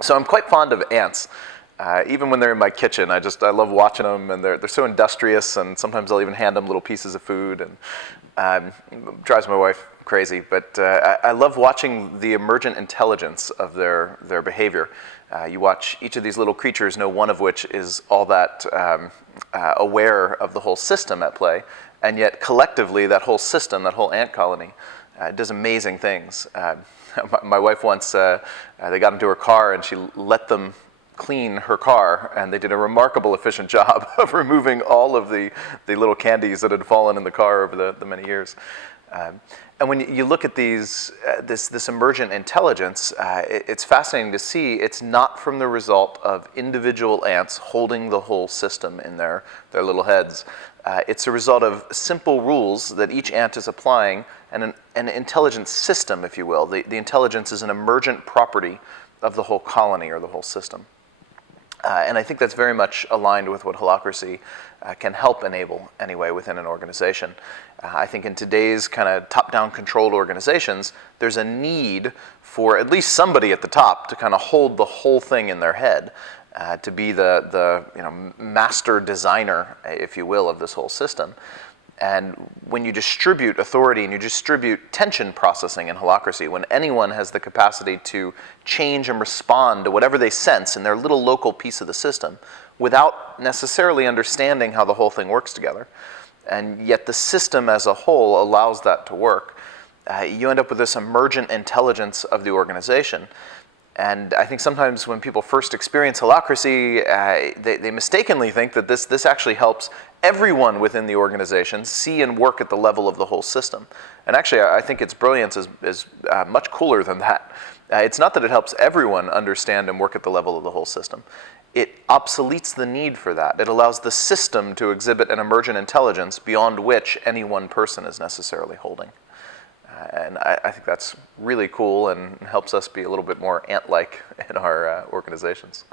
So I'm quite fond of ants. Even when they're in my kitchen, I love watching them, and they're so industrious, and sometimes I'll even hand them little pieces of food, and drives my wife crazy. But I love watching the emergent intelligence of their behavior. You watch each of these little creatures, no one of which is all that aware of the whole system at play, and yet collectively that whole system, that whole ant colony, does amazing things. My wife once, they got into her car and she let them clean her car, and they did a remarkable efficient job of removing all of the little candies that had fallen in the car over the many years. And when you look at this emergent intelligence, it's fascinating to see it's not from the result of individual ants holding the whole system in their little heads. It's a result of simple rules that each ant is applying, and an intelligent system, if you will. The intelligence is an emergent property of the whole colony or the whole system. And I think that's very much aligned with what Holacracy can help enable anyway within an organization. I think in today's kind of top-down controlled organizations, there's a need for at least somebody at the top to kind of hold the whole thing in their head, to be the master designer, if you will, of this whole system. And when you distribute authority and you distribute tension processing in Holacracy, when anyone has the capacity to change and respond to whatever they sense in their little local piece of the system without necessarily understanding how the whole thing works together, and yet the system as a whole allows that to work, you end up with this emergent intelligence of the organization. And I think sometimes when people first experience Holacracy, they mistakenly think that this actually helps everyone within the organization see and work at the level of the whole system. And actually, I think its brilliance is much cooler than that. It's not that it helps everyone understand and work at the level of the whole system. It obsoletes the need for that. It allows the system to exhibit an emergent intelligence beyond which any one person is necessarily holding. And I think that's really cool and helps us be a little bit more ant-like in our organizations.